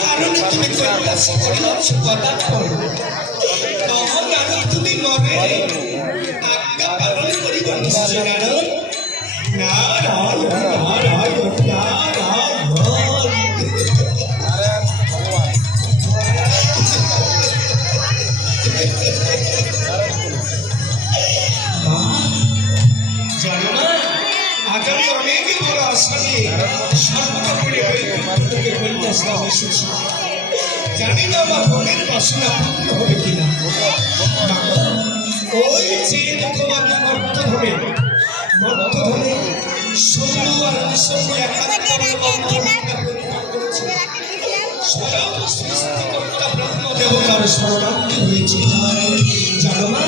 কারণে তুমি কৈলাস করিয়াছ পদার্পণ। তখন আমি তুমি মনে আজ্ঞা পালন করিব নিশ্চয়। নারায়ণ নারায়ণ নারায়ণ নারায়ণ। আগামী অনেক বড় আশা নিয়ে সর্বকাপড়ে কৈলাস ধামে এসেছি। জানি না আমার মনের বাসনা পূর্ণ হবে কিনা। ওই যে তোমার মর্তধমে সন্ধ্যু আর নিঃসন্দ ব্রহ্ম দেবতার শরণার্থী হয়েছে। জানো না